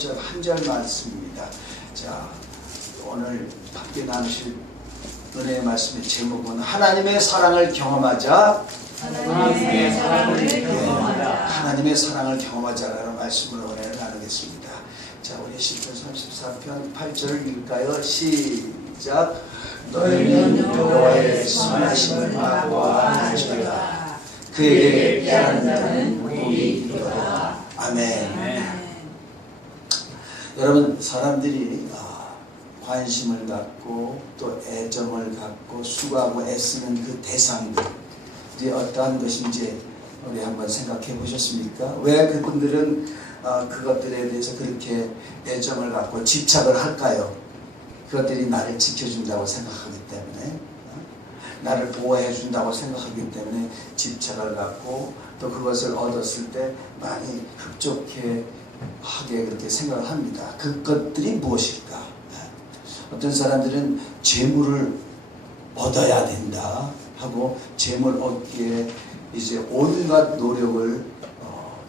8절 한 절 말씀입니다. 자, 오늘 함께 나누실 은혜의 말씀의 제목은 하나님의 사랑을 경험하자. 하나님의 사랑을 경험하자. 하나님의 사랑을 경험하자라는 말씀으로 은혜를 나누겠습니다. 자, 우리 시편 34편 8절을 읽을까요? 시작. 너희는 여호와의 선하심을 맛보아 그에게 피하는 자는 복이 있도다. 아멘. 여러분, 사람들이 관심을 갖고 또 애정을 갖고 수고하고 애쓰는 그 대상들이 어떠한 것인지 우리 한번 생각해 보셨습니까? 왜 그분들은 그것들에 대해서 그렇게 애정을 갖고 집착을 할까요? 그것들이 나를 지켜준다고 생각하기 때문에, 나를 보호해 준다고 생각하기 때문에 집착을 갖고 또 그것을 얻었을 때 많이 흡족해 하게 그렇게 생각을 합니다. 그것들이 무엇일까? 어떤 사람들은 재물을 얻어야 된다 하고 재물 얻기에 이제 온갖 노력을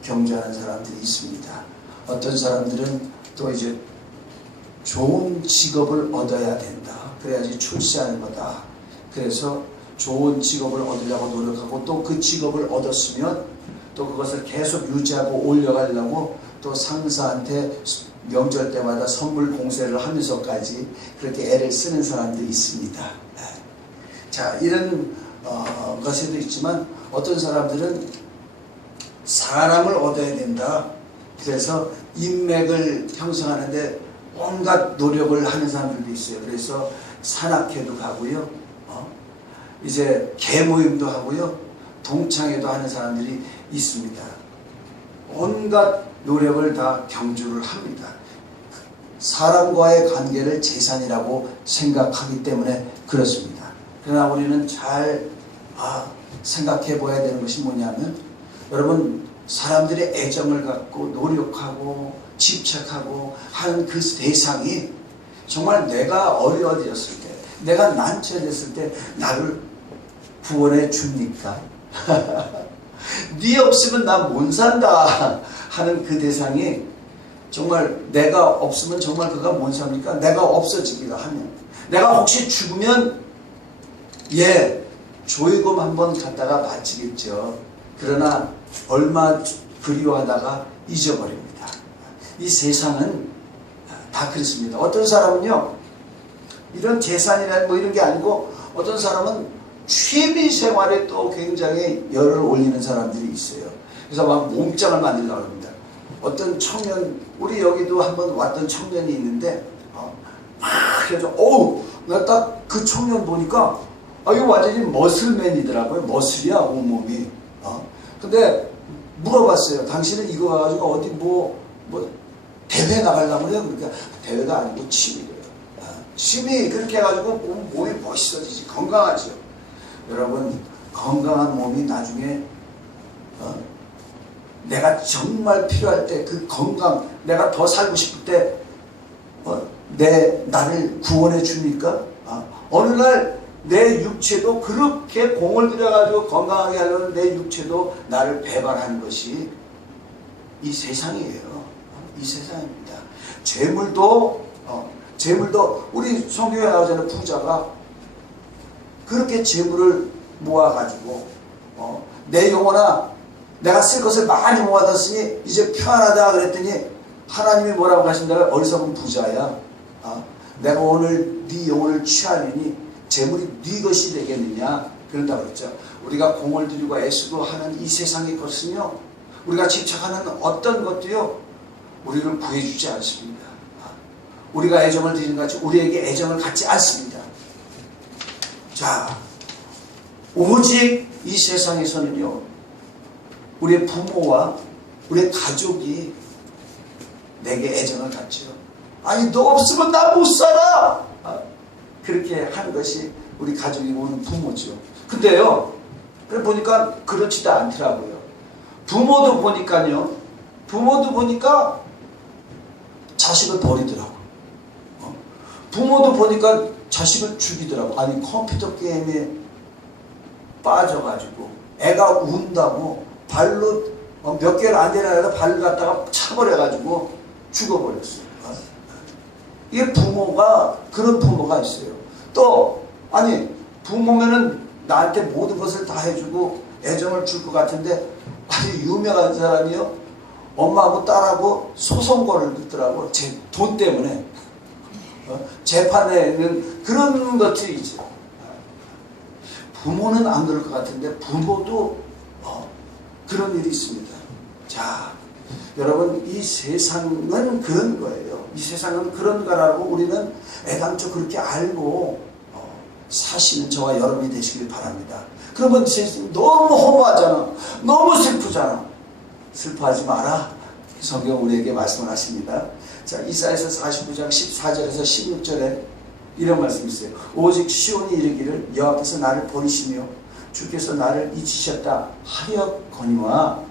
경주하는 사람들이 있습니다. 어떤 사람들은 또 이제 좋은 직업을 얻어야 된다. 그래야지 출세하는 거다. 그래서 좋은 직업을 얻으려고 노력하고 또 그 직업을 얻었으면 또 그것을 계속 유지하고 올려가려고 또 상사한테 명절 때마다 선물 공세를 하면서까지 그렇게 애를 쓰는 사람들이 있습니다. 자, 이런 것에도 있지만 어떤 사람들은 사람을 얻어야 된다. 그래서 인맥을 형성하는데 온갖 노력을 하는 사람들도 있어요. 그래서 산악회도 가고요, 이제 개모임도 하고요, 동창회도 하는 사람들이 있습니다. 온갖 노력을 다 경주를 합니다. 사람과의 관계를 재산이라고 생각하기 때문에 그렇습니다. 그러나 우리는 잘 생각해 봐야 되는 것이 뭐냐면, 여러분, 사람들의 애정을 갖고 노력하고 집착하고 하는 그 대상이 정말 내가 어려워졌을 때, 내가 난처해졌을 때 나를 구원해 줍니까? 네 없으면 나 못 산다 하는 그 대상이 정말 내가 없으면 정말 그가 못 삽니까? 내가 없어지기가 하면, 내가 혹시 죽으면 조의금 한번 갖다가 바치겠죠. 그러나 얼마 그리워하다가 잊어버립니다. 이 세상은 다 그렇습니다. 어떤 사람은요, 이런 재산이나 뭐 이런 게 아니고 어떤 사람은 취미 생활에 또 굉장히 열을 올리는 사람들이 있어요. 그래서 막 몸짱을 만들려고 합니다. 어떤 청년, 우리 여기도 한번 왔던 청년이 있는데 그래서 나 딱 그 청년 보니까 이거 완전히 머슬맨이더라고요. 머슬이야, 온몸이. 근데 물어봤어요. 당신은 이거 가지고 어디 뭐 대회 나가려고 그래요? 그러니까 대회가 아니고 취미래요. 취미 그렇게 해가지고 몸이 멋있어지지, 건강하죠. 여러분, 건강한 몸이 나중에 내가 정말 필요할 때 그 건강, 내가 더 살고 싶을 때 나를 구원해 줍니까? 어느 날 내 육체도 그렇게 공을 들여가지고 건강하게 하려는 내 육체도 나를 배반하는 것이 이 세상이에요. 이 세상입니다. 재물도 우리 성경에 나오잖아요. 부자가 그렇게 재물을 모아가지고 내 영혼아, 내가 쓸 것을 많이 모아뒀으니 이제 편하다 그랬더니 하나님이 뭐라고 하신다고요? 어리석은 부자야. 내가 오늘 네 영혼을 취하리니 재물이 네 것이 되겠느냐, 그런다고 그랬죠. 우리가 공을 들이고 애쓰고 하는 이 세상의 것은요, 우리가 집착하는 어떤 것도요, 우리를 구해주지 않습니다. 우리가 애정을 드리는 것 같이 우리에게 애정을 갖지 않습니다. 자, 오직 이 세상에서는요, 우리의 부모와 우리의 가족이 내게 애정을 갖죠. 아니, 너 없으면 나 못 살아! 그렇게 하는 것이 우리 가족이고 우리 부모죠. 근데요, 그래 보니까 그렇지도 않더라고요. 부모도 보니까 자식을 버리더라고. 부모도 보니까 자식을 죽이더라고. 아니, 컴퓨터 게임에 빠져가지고 애가 운다고 발로 몇 개월 안 되는 애가 발을 갖다가 차버려가지고 죽어버렸어요. 이게 부모가 그런 부모가 있어요. 또 아니 부모면은 나한테 모든 것을 다 해주고 애정을 줄 것 같은데 아주 유명한 사람이요. 엄마하고 딸하고 소송권을 듣더라고. 제 돈 때문에. 재판에는 그런 것들이 있죠. 부모는 안 그럴 것 같은데 부모도 그런 일이 있습니다. 자, 여러분 이 세상은 그런 거예요. 이 세상은 그런 거라고 우리는 애당초 그렇게 알고 사시는 저와 여러분이 되시길 바랍니다. 그러면 세상이 너무 허무하잖아. 너무 슬프잖아. 슬퍼하지 마라. 성경 우리에게 말씀을 하십니다. 자, 이사야서 49장 14절에서 16절에 이런 말씀이 있어요. 오직 시온이 이르기를 여호와께서 나를 버리시며 주께서 나를 잊으셨다 하였거니와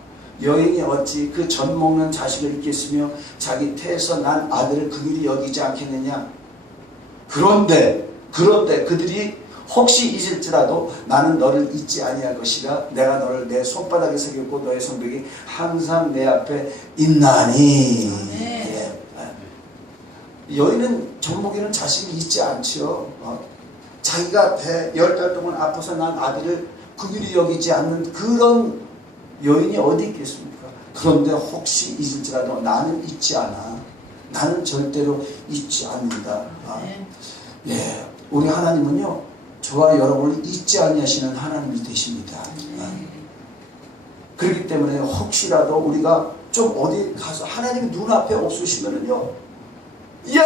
여인이 어찌 그 젖 먹는 자식을 잊겠으며 자기 태에서 난 아들을 긍휼히 여기지 않겠느냐. 그런데 그들이 혹시 잊을지라도 나는 너를 잊지 아니할 것이라. 내가 너를 내 손바닥에 새겼고 너의 성벽이 항상 내 앞에 있나니. 네. 여인은 젖먹이는 자식이 잊지 않죠. 자기가 10달 동안 아파서 난 아들을 긍휼히 여기지 않는 그런 여인이 어디 있겠습니까? 그런데 혹시 잊을지라도 나는 잊지 않아. 나는 절대로 잊지 않는다. 예, 우리 하나님은요, 저와 여러분을 잊지 아니하시는 하나님이 되십니다. 그렇기 때문에 혹시라도 우리가 좀 어디 가서 하나님이 눈앞에 없으시면은요, 예,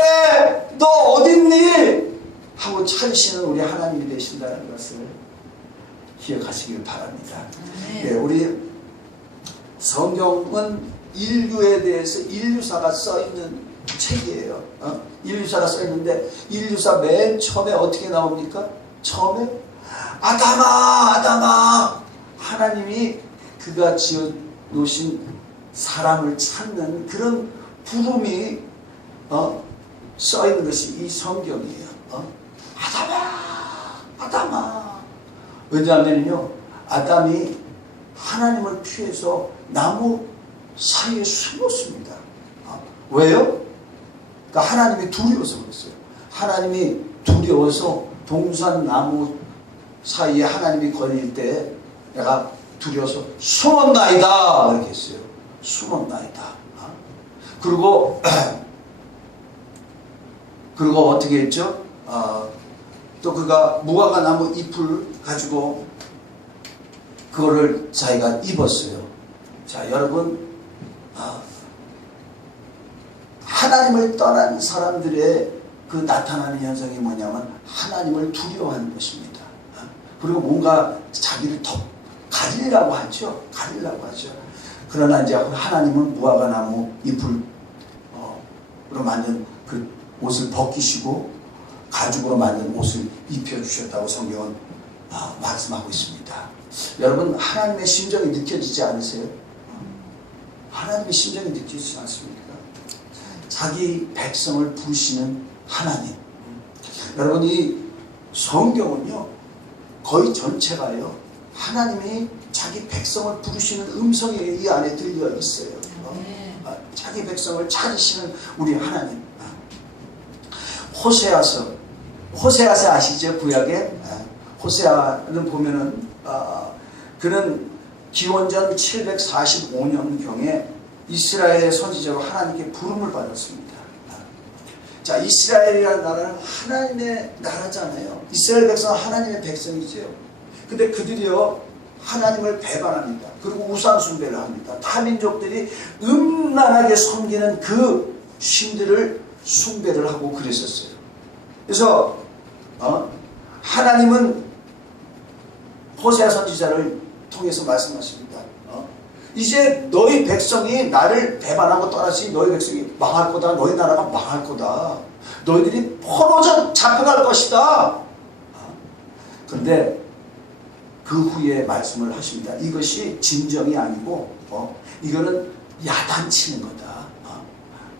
너 어딨니? 하고 찾으시는 우리 하나님이 되신다는 것을 기억하시길 바랍니다. 예, 우리 성경은 인류에 대해서 인류사가 써있는 책이에요. 인류사가 써있는데 인류사 맨 처음에 어떻게 나옵니까? 처음에 아담아 하나님이 그가 지어 놓으신 사람을 찾는 그런 부름이 써있는 것이 이 성경이에요. 아담아. 왜냐하면요, 아담이 하나님을 피해서 나무 사이에 숨었습니다. 왜요? 그러니까 하나님이 두려워서 그랬어요. 하나님이 두려워서 동산 나무 사이에 하나님이 걸릴 때 내가 두려워서 숨었나이다 이렇게 했어요. 숨었나이다. 그리고 어떻게 했죠? 또 그가 무화과 나무 잎을 가지고 그거를 자기가 입었어요. 자, 여러분, 하나님을 떠난 사람들의 그 나타나는 현상이 뭐냐면 하나님을 두려워하는 것입니다. 그리고 뭔가 자기를 더 가리려고 하죠. 그러나 이제 하나님은 무화과 나무 잎으로 만든 그 옷을 벗기시고 가죽으로 만든 옷을 입혀주셨다고 성경은 말씀하고 있습니다. 여러분, 하나님의 심정이 느껴지지 않으세요? 하나님의 심정이 느껴지지 않습니까? 자기 백성을 부르시는 하나님. 여러분, 이 성경은요, 거의 전체가요, 하나님이 자기 백성을 부르시는 음성이 이 안에 들려 있어요. 자기 백성을 찾으시는 우리 하나님. 호세아서 아시죠? 구약에 호세아는 보면은 그는 기원전 745년경에 이스라엘의 선지자로 하나님께 부름을 받았습니다. 자, 이스라엘이라는 나라는 하나님의 나라잖아요. 이스라엘 백성은 하나님의 백성이죠. 근데 그들이요, 하나님을 배반합니다. 그리고 우상 숭배를 합니다. 타민족들이 음란하게 섬기는 그 신들을 숭배를 하고 그랬었어요. 그래서 하나님은 호세아 선지자를 통해서 말씀하십니다. 이제 너희 백성이 나를 배반하고 떠났으니 너희 백성이 망할 거다. 너희 나라가 망할 거다. 너희들이 포로로 잡혀갈 것이다. 그런데 그 후에 말씀을 하십니다. 이것이 진정이 아니고 이거는 야단치는 거다.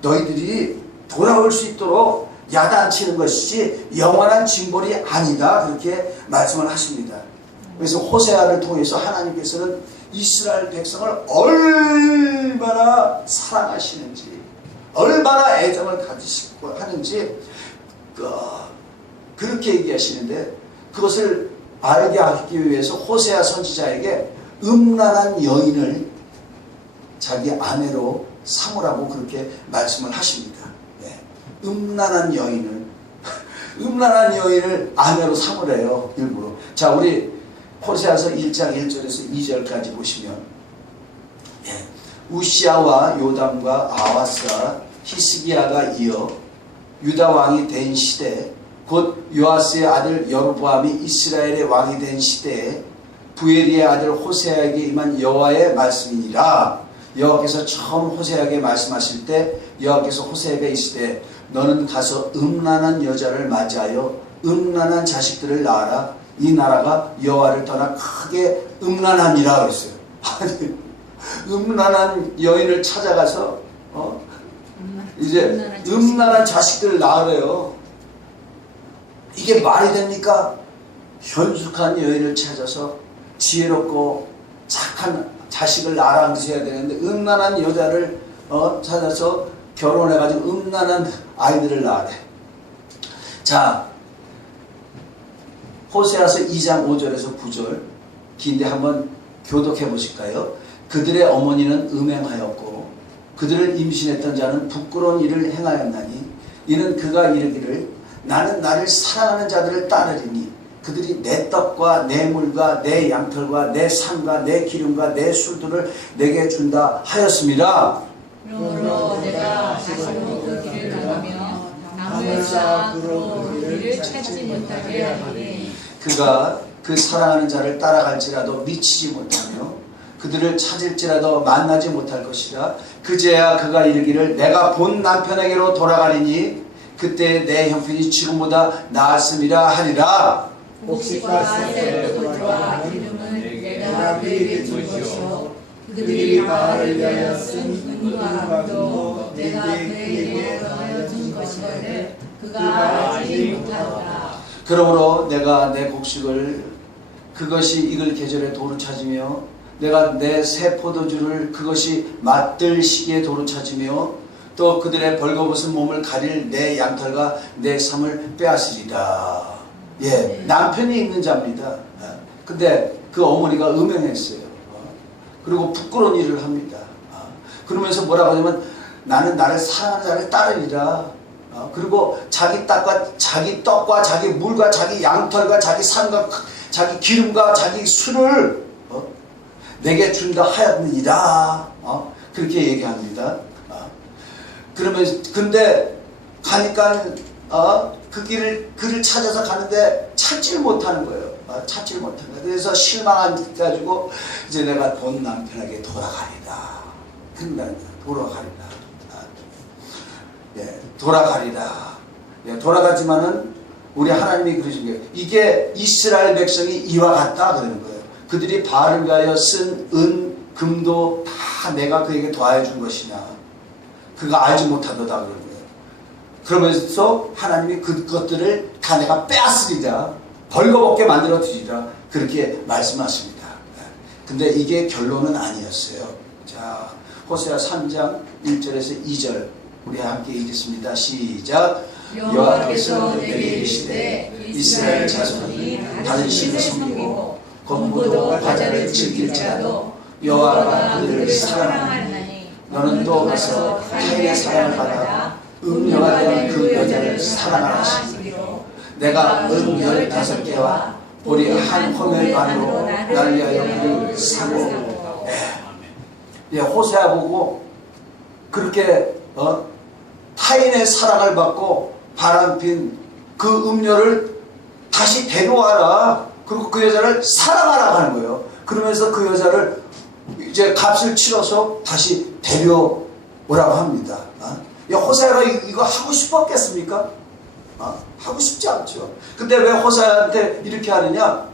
너희들이 돌아올 수 있도록 야단치는 것이지 영원한 징벌이 아니다. 그렇게 말씀을 하십니다. 그래서 호세아를 통해서 하나님께서는 이스라엘 백성을 얼마나 사랑하시는지, 얼마나 애정을 가지시고 하는지 그렇게 얘기하시는데, 그것을 알게 하기 위해서 호세아 선지자에게 음란한 여인을 자기 아내로 삼으라고 그렇게 말씀을 하십니다. 예. 음란한 여인을 음란한 여인을 아내로 삼으래요, 일부러. 자, 우리 호세아서 1장 1절에서 2절까지 보시면, 예. 우시아와 요담과 아하스와 히스기야가 이어 유다 왕이 된 시대, 곧 요아스의 아들 여로보암이 이스라엘의 왕이 된 시대에 부엘리의 아들 호세아에게 임한 여호와의 말씀이니라. 여호와께서 처음 호세아에게 말씀하실 때 여호와께서 호세아에게 이르시되 너는 가서 음란한 여자를 맞이하여 음란한 자식들을 낳아라. 이 나라가 여호와를 떠나 크게 음란하니라 그랬어요. 아니, 음란한 여인을 찾아가서 이제 음란한 자식들을 낳으래요. 이게 말이 됩니까? 현숙한 여인을 찾아서 지혜롭고 착한 자식을 낳아주셔야 되는데 음란한 여자를 찾아서 결혼해가지고 음란한 아이들을 낳으래. 자, 호세아서 2장 5절에서 9절 긴데 한번 교독해 보실까요? 그들의 어머니는 음행하였고 그들을 임신했던 자는 부끄러운 일을 행하였나니 이는 그가 이르기를 나는 나를 사랑하는 자들을 따르리니 그들이 내 떡과 내 물과 내 양털과 내 산과 내 기름과 내 술들을 내게 준다 하였습니다. 그러므로 내가 다시는 그 길을 나가며 아무에서 그 길을 찾지 못하게 하리니 그가 그 사랑하는 자를 따라갈지라도 미치지 못하며 그들을 찾을지라도 만나지 못할 것이라. 그제야 그가 이르기를 내가 본 남편에게로 돌아가리니 그때 내 형편이 지금보다 나았음이라 하리라. 옥시과 셀과 기름은 내가 그에게 준 것이요 그들이 바알을 위하여 쓴 은과 금도 내가 그에게 더하여 준 것이거늘 그가 알지 못하더라. 그러므로 내가 내 곡식을 그것이 익을 계절에 도로 찾으며 내가 내 새 포도주를 그것이 맛들 시기에 도로 찾으며 또 그들의 벌거벗은 몸을 가릴 내 양털과 내 삶을 빼앗으리다. 예, 남편이 있는 자입니다. 근데 그 어머니가 음행했어요. 그리고 부끄러운 일을 합니다. 그러면서 뭐라고 하냐면 나는 나를 사랑하는 자를 따르리라. 그리고 자기 떡과 자기 물과 자기 양털과 자기 산과 자기 기름과 자기 술을 내게 준다 하였느니라. 그렇게 얘기합니다. 그러면 근데 가니까 그를 찾아서 가는데 찾질 못하는 거예요. 찾질 못하는 거예요. 그래서 실망해가지고 이제 내가 본 남편에게 돌아가리라. 그런다는 거예요. 돌아가리라. 예, 돌아가리라. 예, 돌아가지만은 우리 하나님이 그러신 거예요. 이게 이스라엘 백성이 이와 같다 그러는 거예요. 그들이 바알을 위하여 쓴 은, 금도 다 내가 그에게 더하여 준 것이냐. 그가 알지 못하도다 그러는 거예요. 그러면서 하나님이 그것들을 다 내가 빼앗으리라. 벌거벗게 만들어 드리라. 그렇게 말씀하십니다. 근데 이게 결론은 아니었어요. 자, 호세아 3장 1절에서 2절 우리 함께 읽겠습니다. 시작. 여호와께서 내게 이르시되 이스라엘 자손이 다른 신을 섬기고 곤고도 과자를 즐길지라도 여호와가 그들을 사랑하니 너는 또 가서 타인의 사랑을 받아 음녀가 된 그 여자를 사랑하라 하시니로 내가 15개와 보리 한 호멜 반으로 나를 위하여 그를 사고. 예, 호세아 보고 그렇게 타인의 사랑을 받고 바람핀 그 음녀를 다시 데려와라. 그리고 그 여자를 사랑하라 하는 거예요. 그러면서 그 여자를 이제 값을 치러서 다시 데려오라고 합니다. 호세아가 이거 하고 싶었겠습니까? 하고 싶지 않죠. 근데 왜 호세아한테 이렇게 하느냐?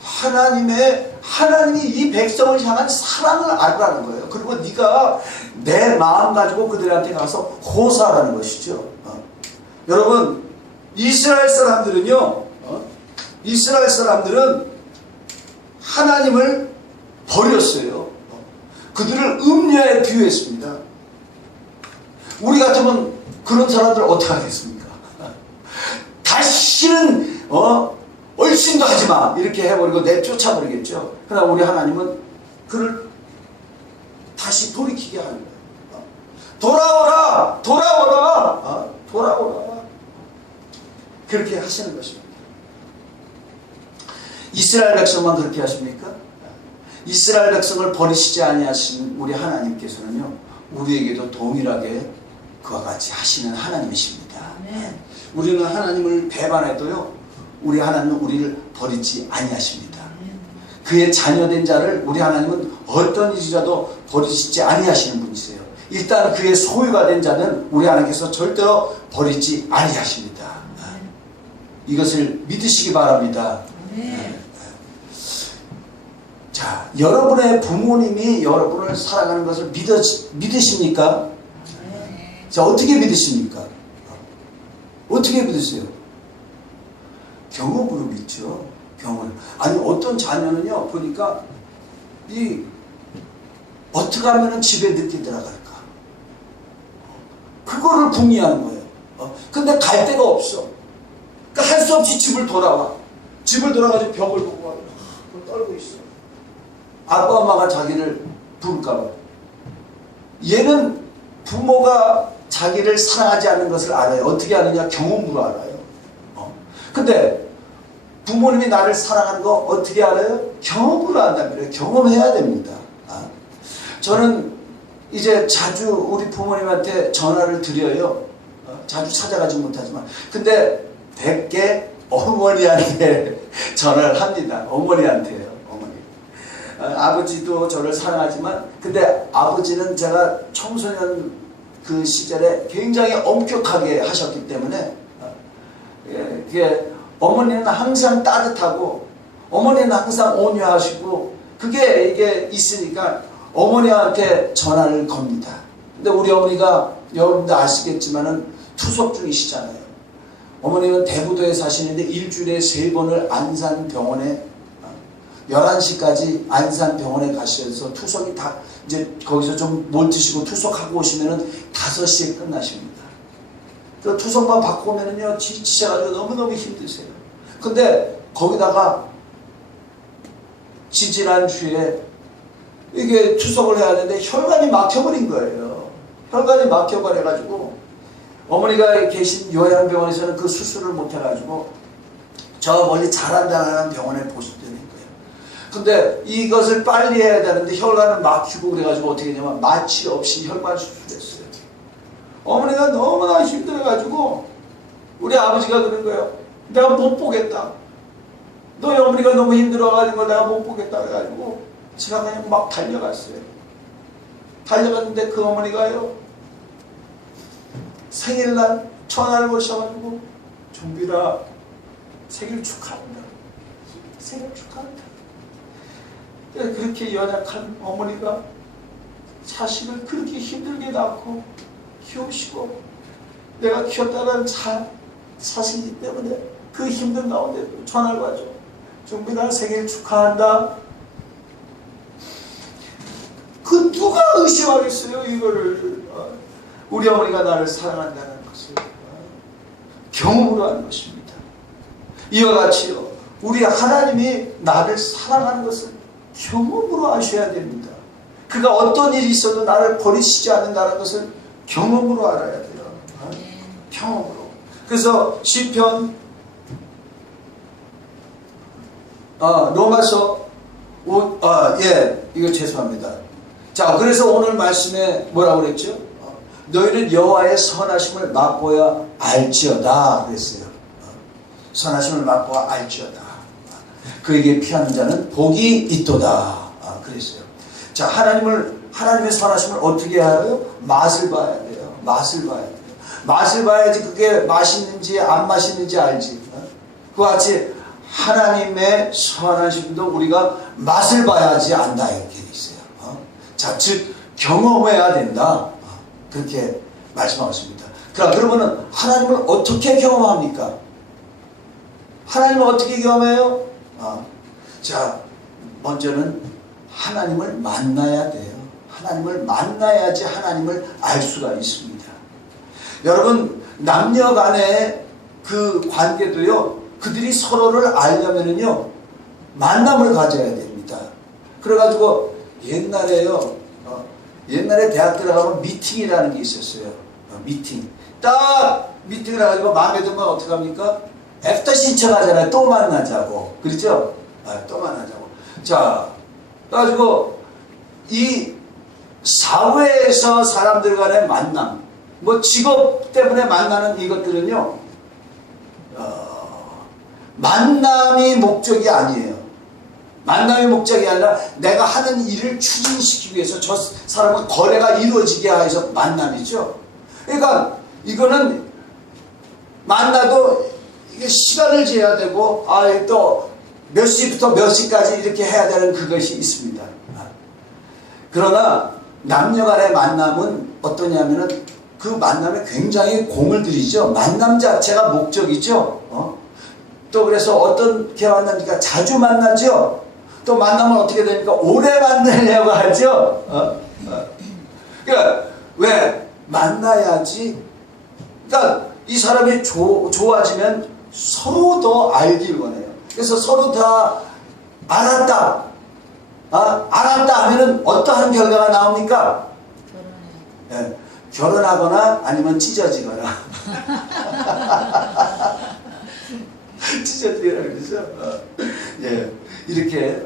하나님이 이 백성을 향한 사랑을 알라는 거예요. 그리고 네가 내 마음 가지고 그들한테 가서 호소하라는 것이죠. 여러분, 이스라엘 사람들은 하나님을 버렸어요. 그들을 음녀에 비유했습니다. 우리 같으면 그런 사람들 어떻게 하겠습니까? 다시는 얼씬도 하지마 이렇게 해버리고 내쫓아버리겠죠. 그러나 우리 하나님은 그를 다시 돌이키게 하는 거예요. 돌아오라, 돌아오라, 돌아오라. 그렇게 하시는 것입니다. 이스라엘 백성만 그렇게 하십니까? 이스라엘 백성을 버리시지 아니하신 우리 하나님께서는요, 우리에게도 동일하게 그와 같이 하시는 하나님이십니다. 네. 우리는 하나님을 배반해도요, 우리 하나님은 우리를 버리지 아니하십니다. 그의 자녀된 자를 우리 하나님은 어떤 일이라도 버리시지 아니하시는 분이세요. 일단 그의 소유가 된 자는 우리 하나님께서 절대로 버리지 아니하십니다. 이것을 믿으시기 바랍니다. 자, 여러분의 부모님이 여러분을 사랑하는 것을 믿으십니까? 자, 어떻게 믿으십니까? 어떻게 믿으세요? 경험으로 믿죠. 경험. 아니, 어떤 자녀는요, 보니까 어떻게 하면 집에 늦게 들어갈까? 그거를 궁리하는 거예요. 근데 갈 데가 없어. 그러니까 할 수 없이 집을 돌아와. 집을 돌아가지고 벽을 보고 와. 떨고 있어. 아빠 엄마가 자기를 부를까봐. 얘는 부모가 자기를 사랑하지 않는 것을 알아요. 어떻게 아느냐? 경험으로 알아요. 근데 부모님이 나를 사랑하는 거 어떻게 알아요? 경험으로 안다는 거예요. 경험해야 됩니다. 저는 이제 자주 우리 부모님한테 전화를 드려요. 자주 찾아가지 못하지만. 근데 100개 어머니한테 전화를 합니다. 어머니한테요. 어머니. 아버지도 저를 사랑하지만, 근데 아버지는 제가 청소년 그 시절에 굉장히 엄격하게 하셨기 때문에, 어머니는 항상 따뜻하고, 어머니는 항상 온유하시고, 이게 있으니까 어머니한테 전화를 겁니다. 근데 우리 어머니가 여러분들 아시겠지만은 투석 중이시잖아요. 어머니는 대구도에 사시는데 일주일에 3번을 안산병원에 11시까지 안산병원에 가셔서 투석이 다 이제 거기서 좀 뭘 드시고 투석하고 오시면은 5시에 끝나십니다. 그 투석만 받고 오면은요, 지치셔가지고 너무너무 힘드세요. 근데 거기다가 지지난주에 이게 투석을 해야 하는데 혈관이 막혀버린 거예요. 혈관이 막혀버려가지고 어머니가 계신 요양병원에서는 그 수술을 못해가지고 저 멀리 자란다는 병원에 보셨다는 거예요. 근데 이것을 빨리 해야 되는데 혈관을 막히고 그래가지고 어떻게 했냐면 마취 없이 혈관 수술했어요. 어머니가 너무나 힘들어가지고 우리 아버지가 그런 거예요. 내가 못 보겠다. 너희 어머니가 너무 힘들어가지고 내가 못 보겠다 그래가지고 제가 그냥 막 달려갔어요. 달려갔는데 그 어머니가요, 생일날 전화를 거셔가지고, 종빈아, 생일 축하한다. 생일 축하한다. 그렇게 연약한 어머니가 자식을 그렇게 힘들게 낳고 키우시고, 내가 키웠다는 자식이기 때문에 그 힘든 가운데 전화를 가죠. 종빈아, 생일 축하한다. 그 누가 의심하겠어요, 이거를. 우리 어머니가 나를 사랑한다는 것을 경험으로 하는 것입니다. 이와 같이요, 우리 하나님이 나를 사랑하는 것을 경험으로 아셔야 됩니다. 그가 어떤 일이 있어도 나를 버리시지 않는다는 것을 경험으로 알아야 돼요. 경험으로. 그래서 시편 로마서 이거 죄송합니다. 자, 그래서 오늘 말씀에 뭐라고 그랬죠? 너희는 여호와의 선하심을 맛보아 알지어다 그랬어요. 선하심을 맛보아 알지어다. 그에게 피하는 자는 복이 있도다 그랬어요. 자, 하나님의 선하심을 어떻게 알아요? 맛을 봐야 돼요. 맛을 봐야 돼요. 맛을 봐야지 그게 맛있는지 안 맛있는지 알지. 그와 같이 하나님의 선하심도 우리가 맛을 봐야지 안다 이렇게 돼 있어요. 자, 즉 경험해야 된다. 그렇게 말씀하고 있습니다. 그러면은 하나님을 어떻게 경험합니까? 하나님을 어떻게 경험해요? 자, 먼저는 하나님을 만나야 돼요. 하나님을 만나야지 하나님을 알 수가 있습니다. 여러분 남녀 간의 그 관계도요, 그들이 서로를 알려면은요 만남을 가져야 됩니다. 그래가지고 옛날에요, 옛날에 대학 들어가면 미팅이라는 게 있었어요. 미팅. 딱 미팅을 해가지고 마음에 들면 어떻게 합니까? 애프터 신청하잖아요. 또 만나자고. 그렇죠? 또 만나자고. 자, 그래가지고 이 사회에서 사람들 간의 만남, 뭐 직업 때문에 만나는 이것들은요, 만남이 목적이 아니에요. 만남의 목적이 아니라 내가 하는 일을 추진시키기 위해서 저 사람은 거래가 이루어지게 해서 만남이죠. 그러니까 이거는 만나도 이게 시간을 재야 되고, 또 몇 시부터 몇 시까지 이렇게 해야 되는 그것이 있습니다. 그러나 남녀 간의 만남은 어떠냐면은 그 만남에 굉장히 공을 들이죠. 만남 자체가 목적이죠. 또 그래서 어떻게 만납니까? 자주 만나죠. 또 만나면 어떻게 됩니까? 오래 만나려고 하죠. 그러니까 왜? 만나야지. 그러니까 이 사람이 좋아지면 서로 더 알길 원해요. 그래서 서로 다 알았다. 알았다 하면은 어떠한 결과가 나옵니까? 예, 결혼하거나 아니면 찢어지거나. 찢어지거나 그러죠. 예, 이렇게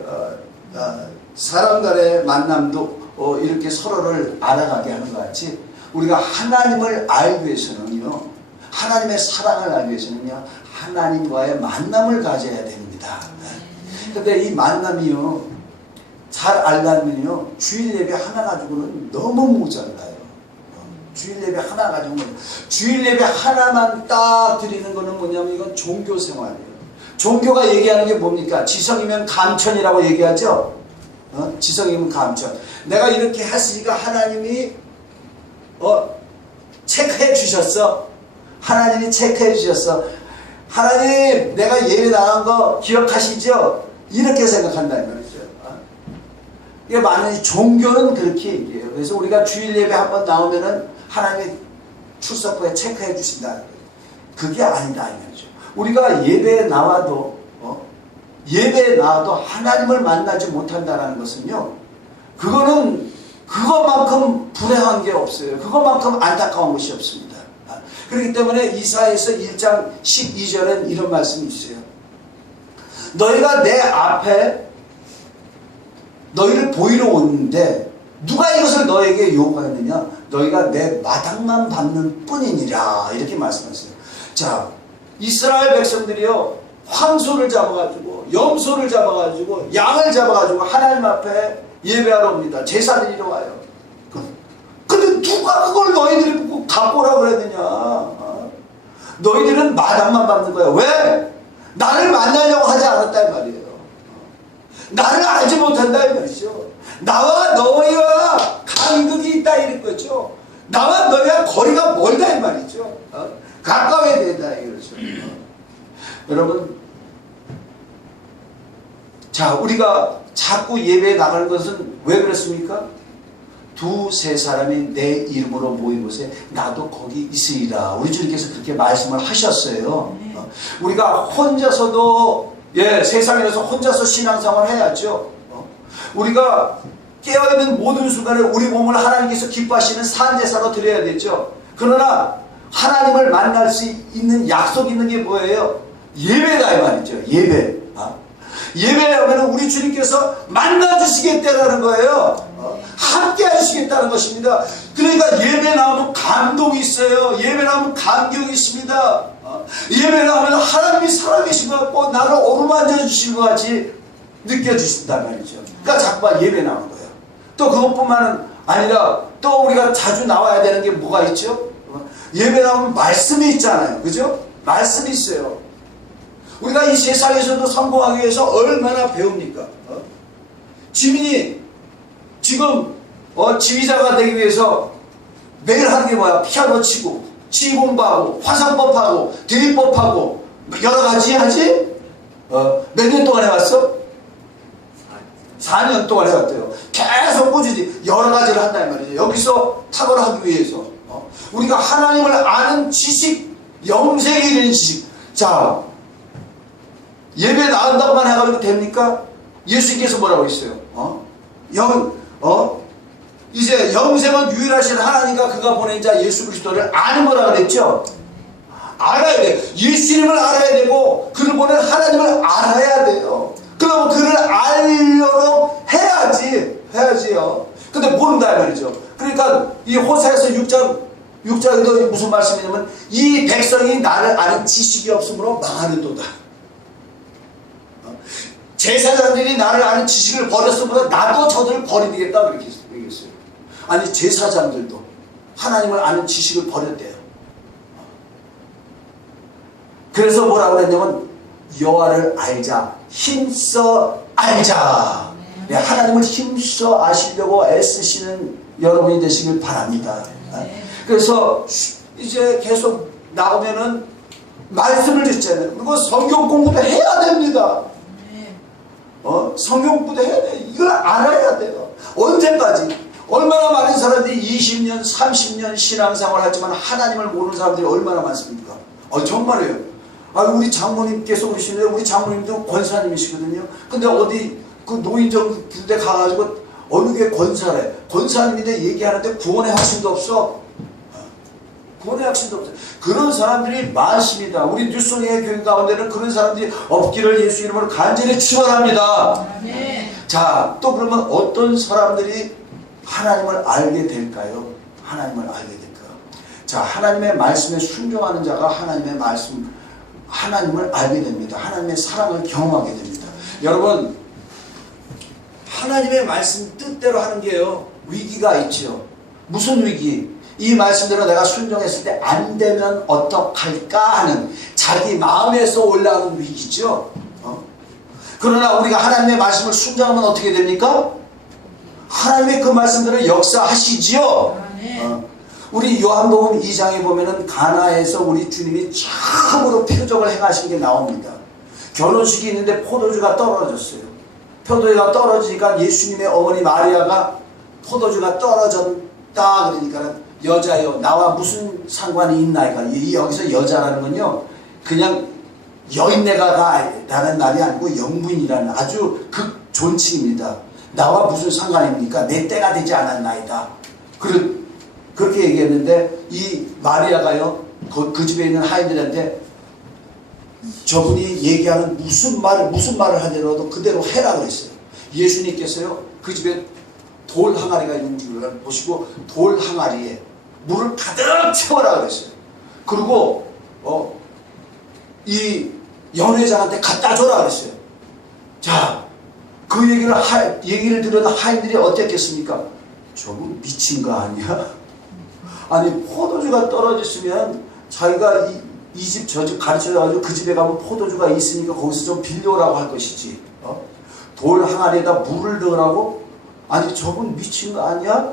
사람 간의 만남도 이렇게 서로를 알아가게 하는 것 같이 우리가 하나님을 알기 위해서는요, 하나님의 사랑을 알기 위해서는요, 하나님과의 만남을 가져야 됩니다. 근데 이 만남이요, 잘 알려면요, 주일 예배 하나 가지고는 너무 모자라요. 주일 예배 하나 가지고는, 주일 예배 하나만 딱 드리는 거는 뭐냐면 이건 종교 생활이에요. 종교가 얘기하는 게 뭡니까? 지성이면 감천이라고 얘기하죠. 지성이면 감천. 내가 이렇게 했으니까 하나님이 체크해 주셨어. 하나님이 체크해 주셨어. 하나님, 내가 예배 나간 거 기억하시죠? 이렇게 생각한다는 말이죠. 이게 많은 종교는 그렇게 얘기해요. 그래서 우리가 주일 예배 한번 나오면은 하나님이 출석부에 체크해 주신다. 그게 아니다 이 말이죠. 우리가 예배에 나와도 예배에 나와도 하나님을 만나지 못한다는 것은요, 그거는 그것만큼 불행한 게 없어요. 그것만큼 안타까운 것이 없습니다. 그렇기 때문에 이사야서 1장 12절엔 이런 말씀이 있어요. 너희가 내 앞에 너희를 보이러 오는데 누가 이것을 너에게 요구하느냐? 너희가 내 마당만 밟는 뿐이니라. 이렇게 말씀하세요. 자, 이스라엘 백성들이요, 황소를 잡아가지고 염소를 잡아가지고 양을 잡아가지고 하나님 앞에 예배하러 옵니다. 제사를 이루어 와요. 근데 누가 그걸 너희들이 보고 갖고 오라고 그랬느냐? 너희들은 마당만 밟는 거야. 왜? 나를 만나려고 하지 않았다 이 말이에요. 나를 알지 못한다 이 말이죠. 나와 너희와 간극이 있다 이런 거죠. 나와 너희와 거리가 멀다 이 말이죠. 가까워야 된다 이거죠. 여러분, 자, 우리가 자꾸 예배에 나가는 것은 왜 그렇습니까? 두세 사람이 내 이름으로 모인 곳에 나도 거기 있으리라. 우리 주님께서 그렇게 말씀을 하셨어요. 우리가 혼자서도 세상에서 혼자서 신앙생활을 해야죠. 우리가 깨어있는 모든 순간에 우리 몸을 하나님께서 기뻐하시는 산제사로 드려야 되죠. 그러나 하나님을 만날 수 있는 약속이 있는 게 뭐예요? 예배다 이 말이죠. 예배. 예배하면 우리 주님께서 만나주시겠다라는 거예요. 함께 하시겠다는 것입니다. 그러니까 예배 나오면 감동이 있어요. 예배 나오면 감격이 있습니다. 예배 나오면 하나님이 살아계신 것 같고 나를 어루만져 주신 것 같이 느껴지신단 말이죠. 그러니까 자꾸만 예배 나오는 거예요. 또 그것뿐만 아니라 또 우리가 자주 나와야 되는 게 뭐가 있죠? 예배 나오면 말씀이 있잖아요. 그죠? 말씀이 있어요. 우리가 이 세상에서도 성공하기 위해서 얼마나 배웁니까? 지민이 지금 지휘자가 되기 위해서 매일 하는 게 뭐야? 피아노 치고 시 공부하고 화상법하고 대입법하고 여러 가지 하지? 몇 년 동안 해왔어? 4년 동안 해왔대요. 계속 꾸준히 여러 가지를 한다는 말이죠. 여기서 탁월하기 위해서 우리가 하나님을 아는 지식, 영생에 이르는 지식. 자, 예배 나온다고만 해가지고 됩니까? 예수님께서 뭐라고 했어요? 이제 영생은 유일하신 하나님과 그가 보낸 자 예수 그리스도를 아는 거라 그랬죠? 알아야 돼요. 예수님을 알아야 되고 그를 보낸 하나님을 알아야 돼요. 그러면 그를 알려고 해야지요. 근데 모른다 이 말이죠. 그러니까 이 호세아서 6장도 무슨 말씀이냐면 이 백성이 나를 아는 지식이 없으므로 망하는도다. 제사장들이 나를 아는 지식을 버렸으므로 나도 저들을 버리겠다 그렇게 얘기했어요. 아니 제사장들도 하나님을 아는 지식을 버렸대요. 그래서 뭐라고 그랬냐면 여호와를 알자, 힘써 알자. 네, 하나님을 힘써 아시려고 애쓰시는 여러분이 되시길 바랍니다. 그래서 이제 계속 나오면은 말씀을 듣잖아요. 그리고 성경 공부도 해야 됩니다. 성경 공부도 해야 돼요. 이걸 알아야 돼요. 언제까지? 얼마나 많은 사람들이 20년, 30년 신앙생활 하지만 하나님을 모르는 사람들이 얼마나 많습니까? 정말이에요. 우리 장모님께서 오시는데 우리 장모님도 권사님이시거든요. 근데 어디 그 노인정 데 가가지고 어느 게 권사래. 권사님인데 얘기하는데 구원의 확신도 없어. 구원의 확신도 없어. 그런 사람들이 많습니다. 우리 뉴스의 교회 가운데는 그런 사람들이 없기를 예수 이름으로 간절히 축원합니다. 자, 또 그러면 어떤 사람들이 하나님을 알게 될까요? 하나님을 알게 될까요? 자, 하나님의 말씀에 순종하는 자가 하나님을 알게 됩니다. 하나님의 사랑을 경험하게 됩니다. 여러분, 하나님의 말씀 뜻대로 하는 게요, 위기가 있죠. 무슨 위기? 이 말씀대로 내가 순종했을 때 안 되면 어떡할까 하는 자기 마음에서 올라오는 위기죠. 그러나 우리가 하나님의 말씀을 순종하면 어떻게 됩니까? 하나님의 그 말씀대로 역사하시지요. 우리 요한복음 2장에 보면은 가나에서 우리 주님이 처음으로 표적을 행하신 게 나옵니다. 결혼식이 있는데 포도주가 떨어졌어요. 포도주가 떨어지니까 예수님의 어머니 마리아가 포도주가 떨어졌다 그러니까 여자요, 나와 무슨 상관이 있나이까. 여기서 여자라는 건요, 그냥 여인네가 라는 말이 아니고 영부인이라는 아주 극존칭입니다. 나와 무슨 상관입니까? 내 때가 되지 않았나이다. 그렇게 얘기했는데 이 마리아가요, 그 집에 있는 하인들한테 저분이 얘기하는 무슨 말을 하더라도 그대로 해라 그랬어요. 예수님께서요, 그 집에 돌 항아리가 있는 줄 보시고 돌 항아리에 물을 가득 채워라 그랬어요. 그리고 이 연회장한테 갖다 줘라 그랬어요. 자, 그 얘기를 들은 하인들이 어땠겠습니까? 저분 미친 거 아니야? 아니, 포도주가 떨어졌으면 자기가 이 집 저 집 가르쳐가지고 그 집에 가면 포도주가 있으니까 거기서 좀 빌려오라고 할 것이지. 돌 항아리에다 물을 넣으라고? 아니, 저분 미친 거 아니야?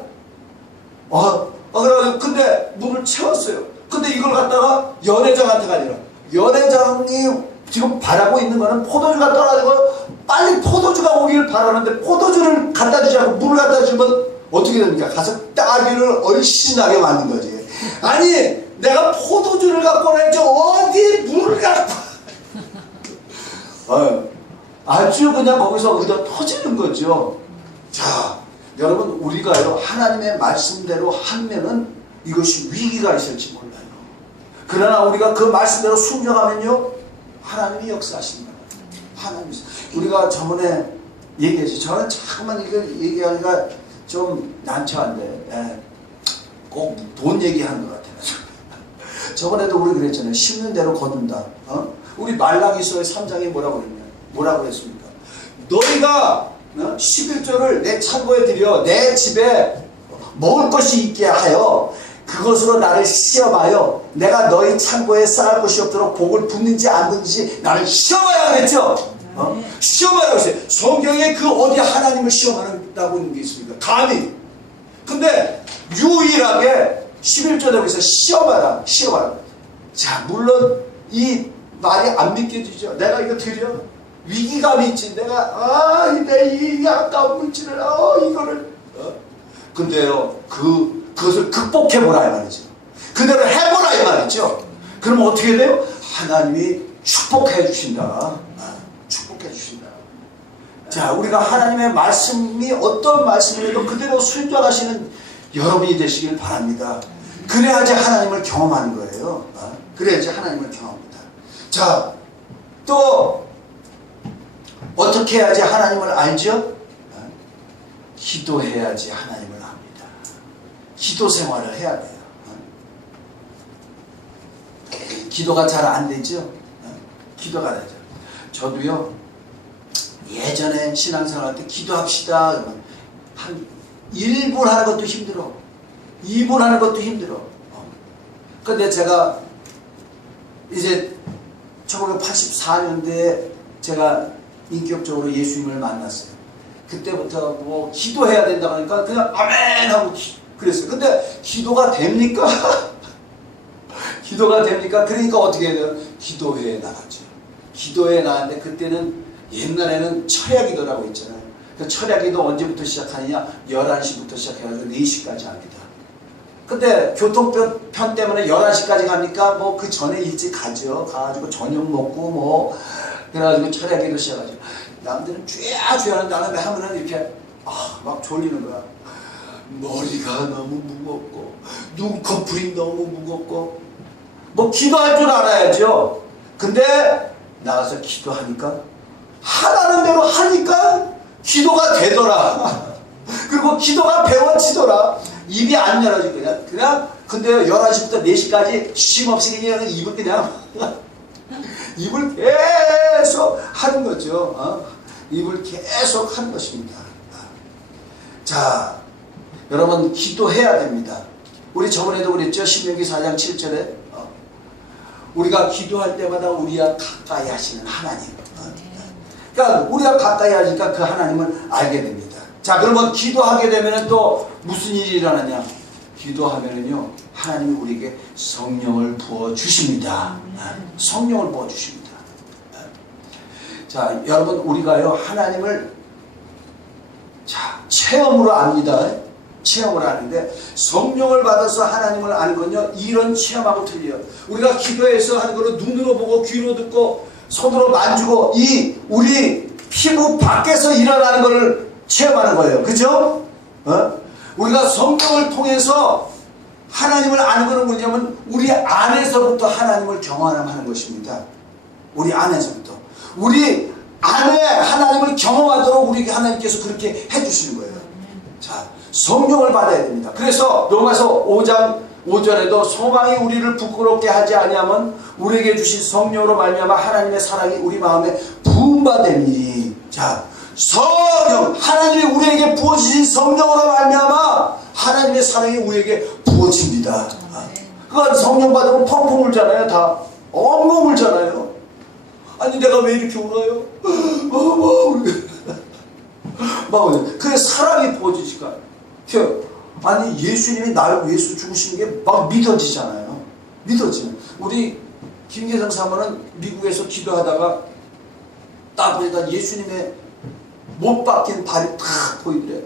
그래가지고 근데 물을 채웠어요. 근데 이걸 갖다가 연회장한테 가니라. 연회장이 지금 바라고 있는 거는 포도주가 떨어지고 빨리 포도주가 오기를 바라는데 포도주를 갖다 주지 않고 물을 갖다 주면 어떻게 됩니까? 가서 따기를 얼씬하게 만든 거지. 아니, 내가 포도주를 갖고 오라했지 어디 물을 갖고 아주 그냥 거기서 의도 터지는 거죠. 자, 여러분, 우리가요, 하나님의 말씀대로 하면은 이것이 위기가 있을지 몰라요. 그러나 우리가 그 말씀대로 순종하면요, 하나님이 역사하십니다. 우리가 저번에 얘기했죠. 저는 자꾸만 이걸 얘기하니까 좀 난처한데, 꼭 돈 얘기하는 것 같아요. 저번에도 우리 그랬잖아요. 심는 대로 거둔다. 우리 말라기서의 3장에 뭐라고 그랬습니까? 너희가 11조를 내 창고에 들여 내 집에 먹을 것이 있게 하여 그것으로 나를 시험하여 내가 너희 창고에 쌓을 것이 없도록 복을 붓는지 안 붓는지 나를 시험하여 그랬죠. 시험하여 그랬어요. 성경에 그 어디 하나님을 시험한다고 있는 게 있습니까? 감히. 근데 유일하게 11조 되고 있어요. 시험하라. 자, 물론 이 말이 안 믿겨지죠. 내가 이거 드려. 위기감이 있지. 내가 내 이 아까운 물질을 이거를 근데요, 그것을 극복해보라 이 말이죠. 그대로 해보라 이 말이죠. 그럼 어떻게 돼요? 하나님이 축복해 주신다. 축복해 주신다. 자, 우리가 하나님의 말씀이 어떤 말씀이라도 그대로 순종하시는 여러분이 되시길 바랍니다. 그래야지 하나님을 경험하는 거예요. 그래야지 하나님을 경험합니다. 자, 또 어떻게 해야지 하나님을 알죠? 기도해야지 하나님을 압니다. 기도 생활을 해야 돼요. 기도가 잘 안 되죠? 기도가 안 되죠. 저도요, 예전에 신앙생활 할 때 기도합시다 그러면 한 1분 하는 것도 힘들어. 2분 하는 것도 힘들어. 근데 제가 이제 1984년도에 제가 인격적으로 예수님을 만났어요. 그때부터 뭐 기도해야 된다고 하니까 그냥 아멘 하고 그랬어요. 근데 기도가 됩니까? 기도가 됩니까? 그러니까 어떻게 해야 돼요? 기도회에 나갔죠. 기도회에 나갔는데 그때는 옛날에는 철야기도라고 있잖아요. 그 철야기도 언제부터 시작하느냐? 11시부터 시작해가지고 4시까지 합니다. 근데 교통편 때문에 11시까지 가니까 뭐 그 전에 일찍 가죠. 가가지고 저녁 먹고 뭐 그래가지고 철야기도 시작하죠. 남들은 쥐야 하는데 나는 하면은 이렇게 막 졸리는 거야. 머리가 너무 무겁고 눈꺼풀이 너무 무겁고 뭐 기도할 줄 알아야죠. 근데 나가서 기도하니까 하라는 대로 하니까 기도가 되더라. 그리고 기도가 배워지더라. 입이 안 열어지고 그냥 근데 11시부터 4시까지 쉼없이 그냥 입을 그냥 입을 계속 하는 거죠. 입을 계속 하는 것입니다. 자, 여러분 기도해야 됩니다. 우리 저번에도 그랬죠. 신명기 4장 7절에 우리가 기도할 때마다 우리와 가까이 하시는 하나님. 그러니까 우리가 가까이 하니까 그 하나님을 알게 됩니다. 자, 그러면 기도하게 되면 또 무슨 일이 일어나냐? 기도하면은요, 하나님이 우리에게 성령을 부어 주십니다. 성령을 부어 주십니다. 자, 여러분 우리가요 하나님을 체험으로 압니다. 체험을 하는데 성령을 받아서 하나님을 아는 건요 이런 체험하고 틀려요. 우리가 기도해서 하는 거는 눈으로 보고 귀로 듣고 손으로 만지고 이 우리 피부 밖에서 일어나는 것을 체험하는 거예요. 그죠? 우리가 성령을 통해서 하나님을 아는 것은 뭐냐면 우리 안에서부터 하나님을 경험하는 것입니다. 우리 안에서부터 우리 안에 하나님을 경험하도록 우리에게 하나님께서 그렇게 해주시는 거예요. 자, 성령을 받아야 됩니다. 그래서 로마서 5장 5절에도 소망이 우리를 부끄럽게 하지 아니하면 우리에게 주신 성령으로 말미암아 하나님의 사랑이 우리 마음에 부음받으니. 자, 성령 하나님이 우리에게 부어주신 성령으로 말미암아 하나님의 사랑이 우리에게 부어집니다. 그건 성령 받으면 펑펑 울잖아요. 다 엉엉 울잖아요. 아니 내가 왜 이렇게 울어요? 막 그게 사랑이 부어지니까. 아니 예수님이 나를 위해서 죽으신 게 막 믿어지잖아요. 믿어지는. 우리 김계성 사모는 미국에서 기도하다가 딱 보니까 예수님의 못 박힌 발이 탁 보이더래.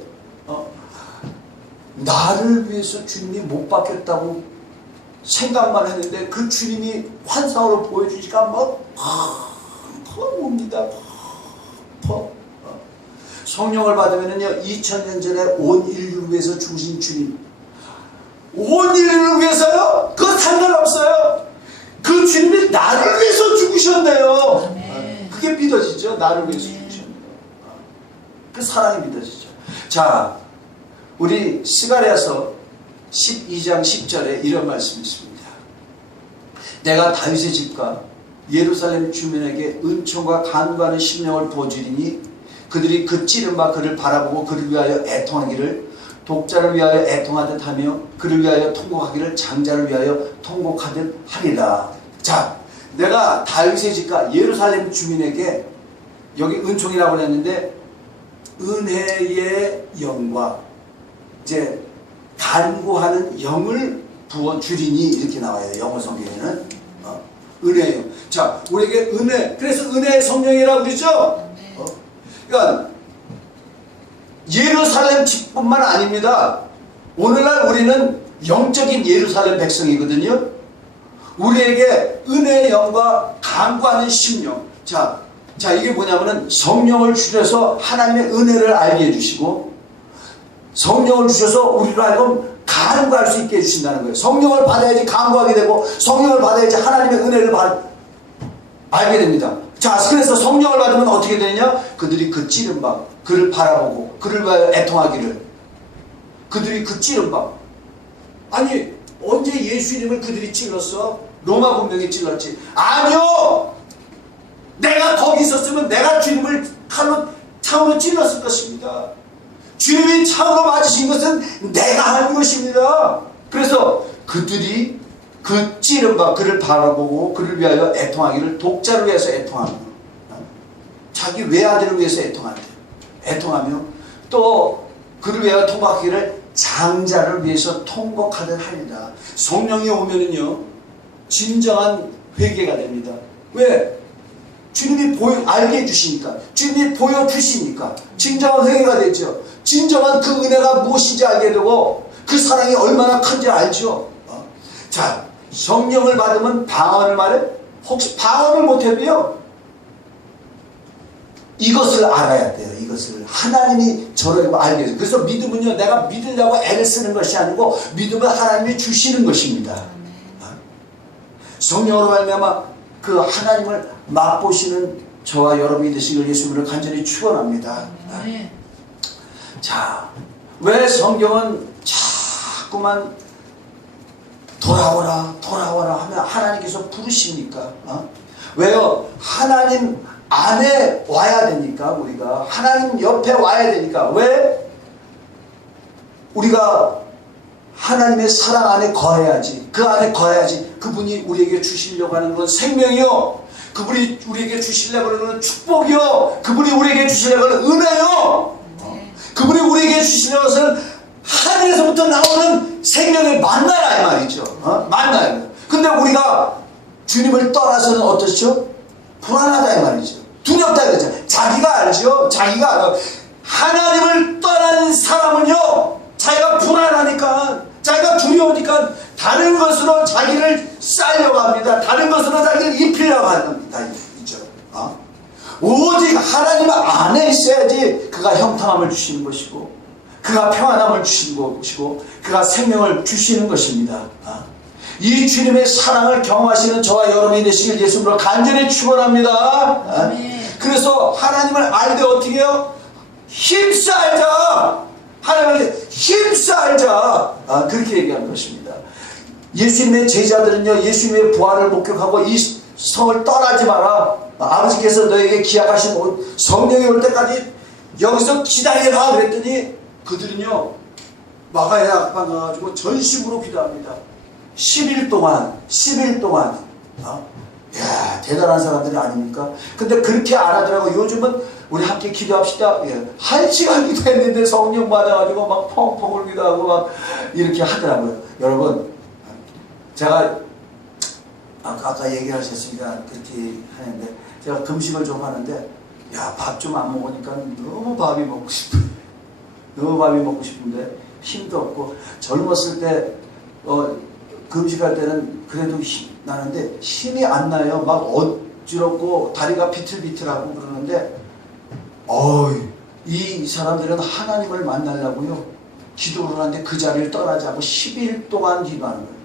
나를 위해서 주님이 못 박혔다고 생각만 했는데 그 주님이 환상으로 보여주니까 막 옵니다. 성령을 받으면요 2000년 전에 온 인류를 위해서 죽으신 주님, 온 인류를 위해서요? 그거 상관없어요. 그 주님이 나를 위해서 죽으셨네요. 그게 믿어지죠. 나를 위해서 죽으셨네요. 그 사랑이 믿어지죠. 자, 우리 스가랴서 12장 10절에 이런 말씀이 있습니다. 내가 다윗의 집과 예루살렘 주민에게 은총과 간구하는 심령을 부어주리니 그들이 그 찌른 바 그를 바라보고 그를 위하여 애통하기를 독자를 위하여 애통하듯 하며 그를 위하여 통곡하기를 장자를 위하여 통곡하듯 하리라. 자, 내가 다윗의 집과 예루살렘 주민에게 여기 은총이라고 했는데 은혜의 영과 이제 간구하는 영을 부어주리니 이렇게 나와요. 영어 성경에는 은혜요. 자, 우리에게 은혜, 그래서 은혜의 성령이라고 그러죠. 그러니까 예루살렘 집뿐만 아닙니다. 오늘날 우리는 영적인 예루살렘 백성이거든요. 우리에게 은혜의 영과 강구하는 심령. 자, 이게 뭐냐면은 성령을 주셔서 하나님의 은혜를 알게 해주시고, 성령을 주셔서 우리로 하여금 간구할 수 있게 해주신다는 거예요. 성령을 받아야지 간구하게 되고, 성령을 받아야지 하나님의 은혜를 알게 됩니다. 자, 그래서 성령을 받으면 어떻게 되느냐? 그들이 그 찌른 밤, 그를 바라보고 그를 위하여 애통하기를. 그들이 그 찌른 밤. 아니, 언제 예수 이름을 그들이 찔렀어? 로마 군병이 찔렀지. 아니요! 내가 거기 있었으면 내가 주님을 창으로 찔렀을 것입니다. 주님이 창으로 맞으신 것은 내가 한 것입니다. 그래서 그들이 그 찌른 바 그를 바라보고 그를 위하여 애통하기를. 독자를 위해서 애통하며, 자기 외아들을 위해서 애통하며, 또 그를 위하여 통곡하기를 장자를 위해서 통곡하듯 하리라. 성령이 오면은요 진정한 회개가 됩니다. 왜? 주님이 알게 해주시니까, 주님이 보여주시니까 진정한 회개가 되죠. 진정한 그 은혜가 무엇인지 알게 되고, 그 사랑이 얼마나 큰지 알죠. 자, 성령을 받으면 방언을 말해? 혹시 방언을 못해도요, 이것을 알아야 돼요. 이것을 하나님이 저를 알게 해서. 그래서 믿음은요, 내가 믿으려고 애를 쓰는 것이 아니고 믿음은 하나님이 주시는 것입니다. 성령으로 말미암아 그 하나님을 맛보시는 저와 여러분이 되시길 예수님을 간절히 축원합니다. 자, 왜 성경은 자꾸만 돌아오라 하면 하나님께서 부르십니까? 왜요? 하나님 안에 와야 되니까. 우리가 하나님 옆에 와야 되니까. 왜? 우리가 하나님의 사랑 안에 거해야지. 그 안에 거해야지. 그분이 우리에게 주시려고 하는 건 생명이요, 그분이 우리에게 주시려고 하는 건 축복이요, 그분이 우리에게 주시려고 하는 은혜요, 그분이 우리에게 주시려고 하는 것은 하늘에서부터 나오는 생명의 만나라 이 말이죠. 만나요. 근데 우리가 주님을 떠나서는 어떻죠? 불안하다 이 말이죠. 두렵다 이거죠. 자기가 알죠. 자기가 알아. 하나님을 떠난 사람은요, 자기가 불안하니까, 자기가 두려우니까 다른 것으로 자기를 쌓으려고 합니다. 다른 것으로 자기를 입히려고 합니다. 있죠. 오직 하나님 안에 있어야지 그가 형통함을 주시는 것이고, 그가 평안함을 주시는 것이고, 그가 생명을 주시는 것입니다. 이 주님의 사랑을 경험하시는 저와 여러분이 되시길 예수님으로 간절히 축원합니다. 그래서 하나님을 알 때 어떻게 해요? 힘써 알자. 하나님을 힘써 알자. 그렇게 얘기하는 것입니다. 예수님의 제자들은요, 예수님의 부활을 목격하고 이 성을 떠나지 마라. 아버지께서 너에게 기약하신 성령이 올 때까지 여기서 기다려라 그랬더니 그들은요 마가의 앞방 가가지고 전심으로 기도합니다. 10일 동안 야, 대단한 사람들이 아닙니까? 근데 그렇게 안 하더라고. 요즘은 우리 함께 기도합시다. 1시간 기도했는데 성령 받아가지고 막 펑펑 울기도 하고 막 이렇게 하더라고요. 여러분, 제가 아까 얘기하셨으니까 그렇게 하는데, 제가 금식을 좀 하는데, 밥 좀 안 먹으니까 너무 밥이 먹고 싶은데 힘도 없고, 젊었을 때 금식할 때는 그래도 나는데 힘이 안 나요. 막 어지럽고 다리가 비틀비틀하고 그러는데, 이 사람들은 하나님을 만나려고요 기도를 하는데 그 자리를 떠나지 않고 10일 동안 기도하는 거예요.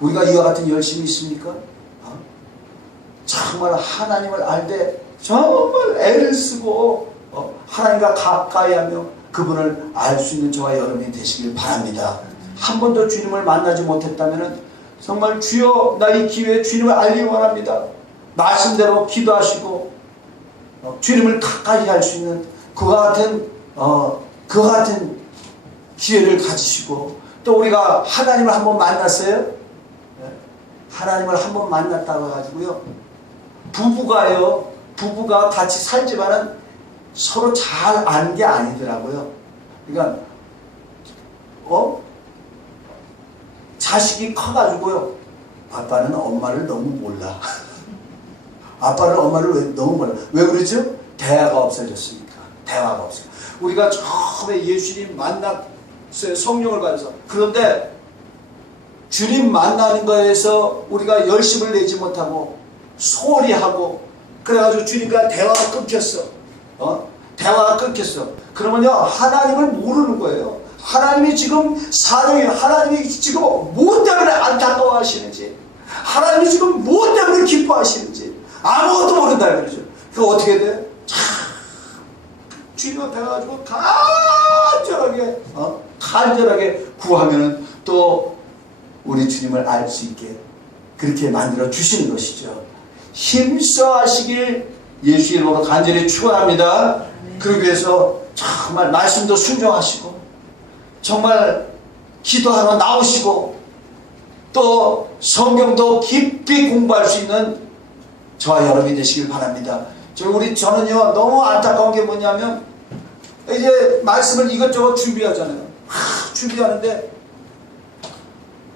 우리가 이와 같은 열심이 있습니까? 정말 하나님을 알 때 정말 애를 쓰고 하나님과 가까이 하며 그분을 알 수 있는 저와 여러분이 되시길 바랍니다. 한 번도 주님을 만나지 못했다면 정말 주여, 나 이 기회에 주님을 알기 원합니다. 말씀대로 기도하시고 주님을 가까이 할 수 있는 그와 같은 기회를 가지시고, 또 우리가 하나님을 한번 만났어요. 하나님을 한번 만났다고 가지고요, 부부가 같이 살지만은 서로 잘 아는 게 아니더라고요. 그러니까 자식이 커가지고요, 아빠는 엄마를 너무 몰라. 아빠는 엄마를 너무 몰라. 왜 그러죠? 대화가 없어졌으니까. 대화가 없어요. 우리가 처음에 예수님 만났어요. 성령을 받아서. 그런데 주님 만나는 거에서 우리가 열심을 내지 못하고 소홀히 하고 그래가지고 주님과 대화가 끊겼어. 대화가 끊겼어. 그러면요 하나님을 모르는 거예요. 하나님이 지금 사정이, 하나님이 지금 무엇 때문에 안타까워하시는지, 하나님이 지금 무엇 때문에 기뻐하시는지 아무것도 모른다 그러죠. 그거 어떻게 돼? 참 주님 앞에 가가지고 간절하게 구하면은 또 우리 주님을 알 수 있게 그렇게 만들어 주시는 것이죠. 힘써 하시길 예수 이름으로 간절히 축원합니다. 그러기 위해서 정말 말씀도 순종하시고 정말 기도하러 나오시고 또 성경도 깊이 공부할 수 있는 저와 여러분이 되시길 바랍니다. 저는요 너무 안타까운 게 뭐냐면 이제 말씀을 이것저것 준비하잖아요. 준비하는데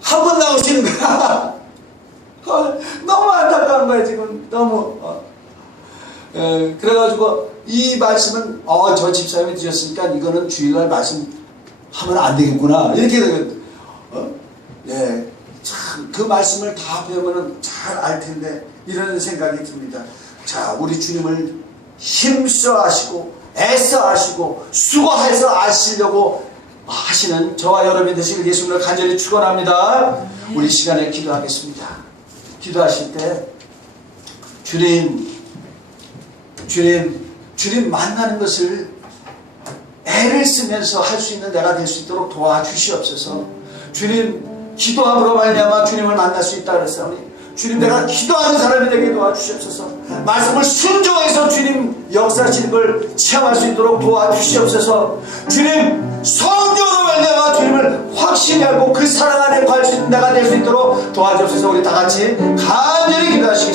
한 번 나오시는 거야. 너무 안타까운 거예요 지금. 너무 그래가지고 이 말씀은 저 집사님이 드렸으니까 이거는 주일날 말씀 하면 안 되겠구나 이렇게 되거든. 참 그 말씀을 다 배우면 잘 알 텐데 이런 생각이 듭니다. 자, 우리 주님을 힘써 하시고 애써 하시고 수고해서 아시려고 하시는 저와 여러분이 되시길 예수님을 간절히 축원합니다. 우리 시간에 기도하겠습니다. 기도하실 때 주님 만나는 것을 애를 쓰면서 할 수 있는 내가 될 수 있도록 도와주시옵소서. 주님 기도함으로 말미암아 주님을 만날 수 있다 그랬사오니 주님 내가 기도하는 사람이 되게 도와주시옵소서. 말씀을 순종해서 주님 역사하시는 걸 체험할 수 있도록 도와주시옵소서. 주님 성령으로 말미암아 주님을 확신히 알고 그 사랑 안에 갈 수 있는 내가 될 수 있도록 도와주옵소서. 우리 다 같이 간절히 기도하시겠습니다.